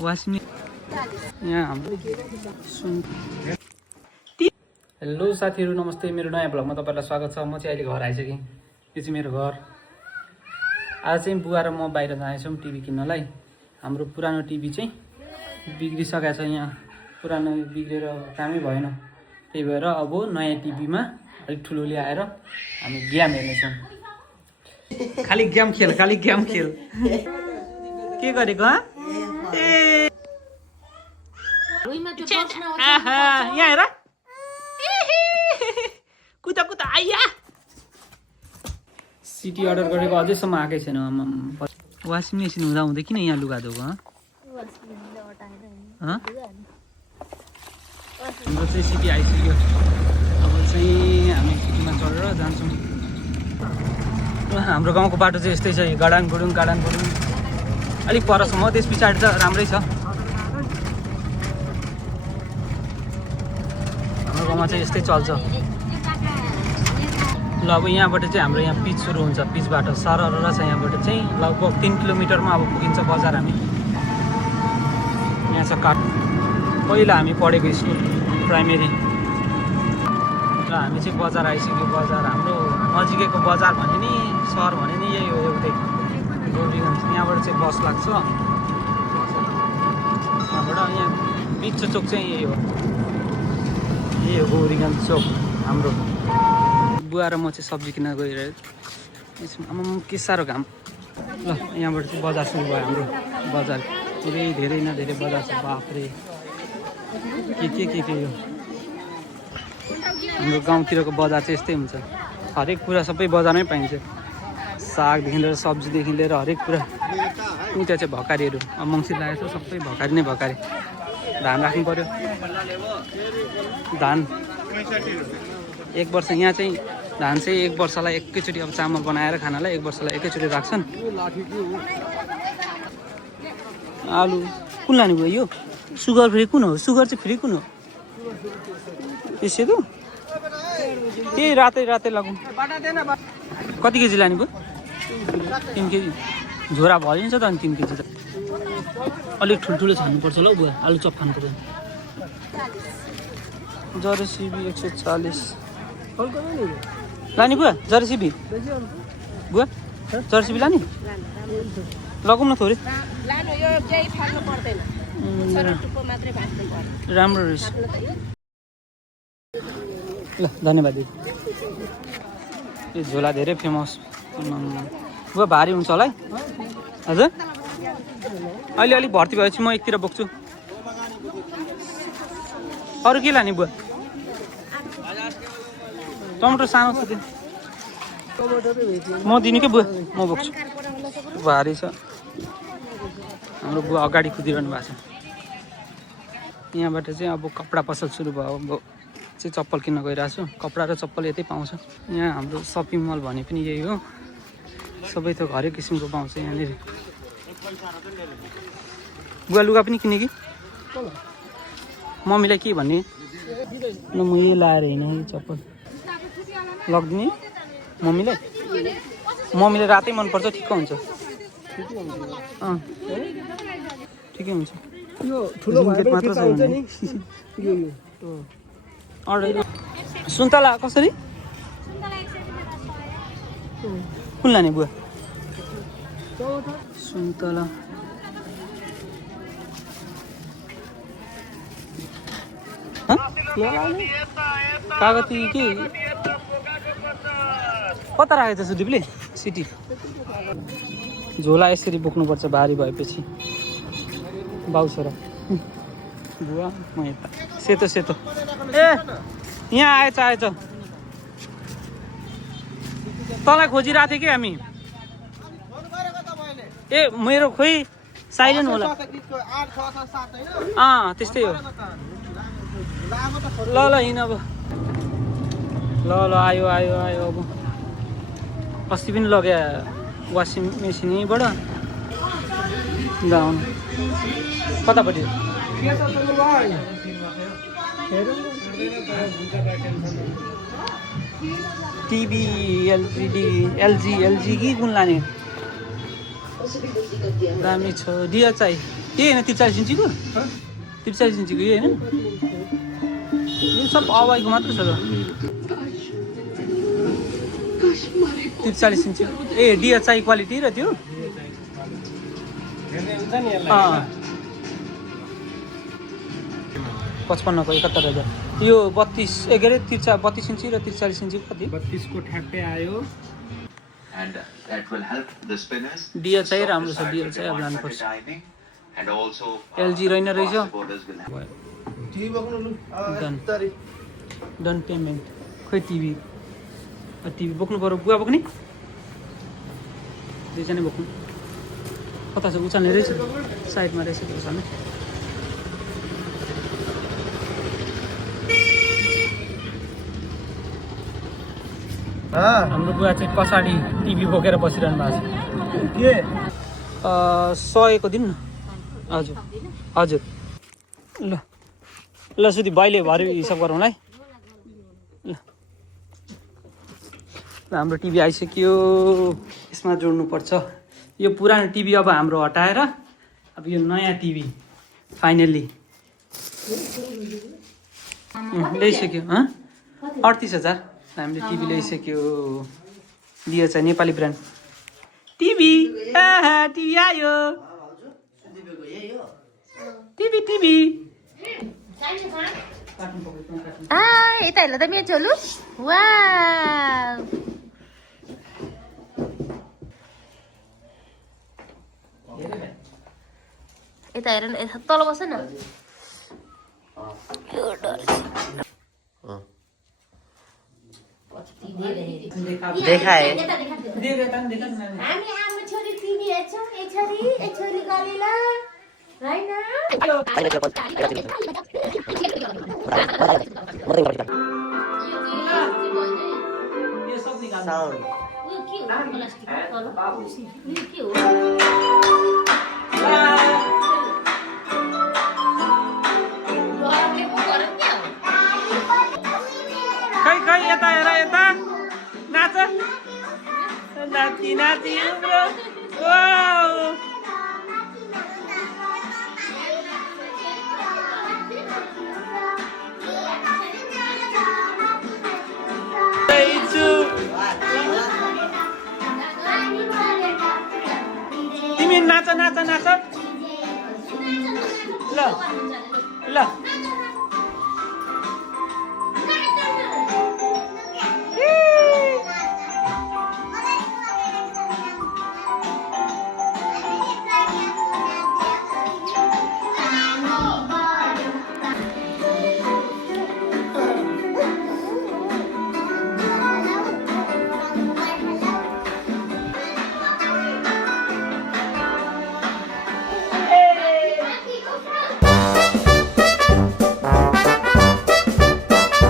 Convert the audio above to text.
Washing यहाँ हाम्रो hello साथीहरू नमस्ते मेरो नयाँ भ्लगमा तपाईँलाई स्वागत छ। म चाहिँ अहिले घर आइसकेँ। यो चाहिँ मेरो घर। आज चाहिँ बुवा र म बाहिर जाँदैछौँ टिभी किन्नलाई। हाम्रो पुरानो टिभी चाहिँ बिग्रिसकेको छ। यहाँ पुरानो बिग्रेर कामै भएन। त्यही भएर अब नयाँ टिभीमा अलिक ठुलो ल्याएर हामी गेम हेर्नेछौँ। खालि गेम खेल के गरेको यहाँ हेर कुदा आइया सिटी अर्डर गरेको अझैसम्म आएकै छैन। वासिङ मेसिन हुँदा हुँदै किन यहाँ लुगा धोको हाम्रो चाहिँ सिटी आइसक्यो। अब चाहिँ हामी सिटीमा चढेर जान्छौँ। हाम्रो गाउँको बाटो चाहिँ यस्तै छ। गाडाङ गुडुङ अलिक परसम्म त्यस पछाडि त राम्रै छ। हाम्रो गाउँमा चाहिँ यस्तै चल्छ। ल अब यहाँबाट चाहिँ हाम्रो यहाँ पिच सुरु हुन्छ। पिचबाट सरर छ। यहाँबाट चाहिँ लगभग 3 किलोमिटरमा अब पुगिन्छ बजार। हामी यहाँ छ काठ। पहिला हामी पढेको स्कुल प्राइमेरी र हामी चाहिँ बजार आइसक्यो। बजार हाम्रो नजिकैको बजार भने नि सहर भने नि यही हो एउटै गौरीगञ्ज। यहाँबाट चाहिँ बस लाग्छ। यहाँबाट यहाँ बिच चोक चाहिँ यही हो गौरीगञ्ज चोक हाम्रो। बुवा र म चाहिँ सब्जी किन्न गइरहेको। आमाम के साह्रो घाम। ल यहाँबाट चाहिँ बजार सुरु भयो हाम्रो। बजार धेरै न धेरै बजार छ। बाफ्रे के यो हाम्रो गाउँतिरको बजार चाहिँ यस्तै हुन्छ। हरेक कुरा सबै बजारमै पाइन्छ। सागदेखि लिएर सब्जीदेखि लिएर हरेक कुरा। त्यहाँ चाहिँ भकारीहरू अब मङ्सिर लागेको छ। सबै भकारी नै भकारी। धान राख्नु पऱ्यो। धान एक वर्ष यहाँ चाहिँ धान चाहिँ एक वर्षलाई एकैचोटि अब चामल बनाएर खानालाई एक वर्षलाई एकैचोटि राख्छन्। आलु कुन लाने भयो? यो सुगर फ्री कुन हो? सुगर चाहिँ फ्री कुन हो? यसो त्यही रातै लगौँ। कति केजी लाने भयो? 3 केजी झोरा भइन्छ त। अनि 3 केजी त अलिक ठुल्ठुलो छान्नुपर्छ ल बुवा। आलु चप खानुपर्छ। जरसिबी 140 लाने बुवा। जरसिबी बुवा जरसिबी लाने लगौँ न थोरै। राम्रो रहेछ। ल धन्यवाद दिदी। यो झोला धेरै फेमस। बुवा भारी हुन्छ होला है हजुर। अहिले अलिक भर्ती भएपछि म एकतिर बोक्छु। अरू के लाने बुवा? टमाटर सानो छ त्यो म दिनु के बुवा। म बोक्छु। भारी छ। हाम्रो बुवा अगाडि कुदिरहनु भएको छ। यहाँबाट चाहिँ अब कपडा पसल सुरु भयो। अब चाहिँ चप्पल किन्न गइरहेको छु। कपडा र चप्पल यतै पाउँछ। यहाँ हाम्रो सपिङ मल भने पनि यही हो। सबै थोक हरेक किसिमको पाउँछ यहाँनिर। बुवा लुगा पनि किने कि मम्मीलाई के भन्ने? म यही लाएर हिँडेँ है चप्पल लगिदिने मम्मीलाई। मम्मीले रातै मनपर्छ। ठिक्क हुन्छ। ठिकै हुन्छ। यो ठुलो मात्र चाहिन्छ नि। सुन्तला कसरी? कुन लाने बुवा? सुन्तला कागती के कता राखेको छ सुदीपले? सिटी झोला यसरी बोक्नुपर्छ भारी भएपछि। बाउ छोरा बुवा म यता सेतो ए यहाँ आएछ। तँलाई खोजिरहेको थिएँ कि हामी। ए मेरो खोइ साइलेन्ट होला। त्यस्तै हो। ल हिँड अब। ल आयो अब। अस्ति पनि लग्यो वासिङ मेसिनबाट। गाउँ कतापट्टि? टिभी एलजी कि कुन लाने? दामी छ डिया चाहिँ के होइन 43 इन्चीको 43 इन्चीको यो होइन यो सब अवाईको मात्र छ त 43 इन्ची ए डिया चाहिँ क्वालिटी र त्यो 55 को 71,000 यो 32 के अरे 32 इन्ची र 43 इन्ची कति 32 को ठ्याक्कै आयो and that will help the spinners. डिया चाहिँ राम्रो छ डिया चाहिँ अब लानुपर्छ And also एलजी रहेन रहेछ supporters will have. Done payment खोइ टिभी बोक्नु पर्यो बुवा बोक्ने दुईजना बोक्नु कता छ उचाल्ने रहेछ साइडमा रहेछ त्यो उचाल्ने हाम्रो बुवा चाहिँ पछाडि टिभी बोकेर बसिरहनु भएको छ के 100 को दिन न हजुर हजुर ल ल सुधी भाइले भरे हिसाब गरौँला है ल हाम्रो टिभी आइसक्यो यसमा जोड्नुपर्छ यो पुरानो टिभी अब हाम्रो हटाएर अब यो नयाँ टिभी फाइनल्ली ल्याइसक्यो 38,000 हामीले टिभी ल्याइसक्यो दियो चाहिँ नेपाली ब्रान्ड टिभी टिभी आयो टिभी टिभी यता हेर्नु त मेरो चोलु वाउ यता हेर न तल बस न देखाए हामी आफ्नो छोरी टिभी हेर्छौँ ए छोरी गरेर हैन खै यता हेर यता नाच नाची नाची तिमी नाच नाच नाच ल ल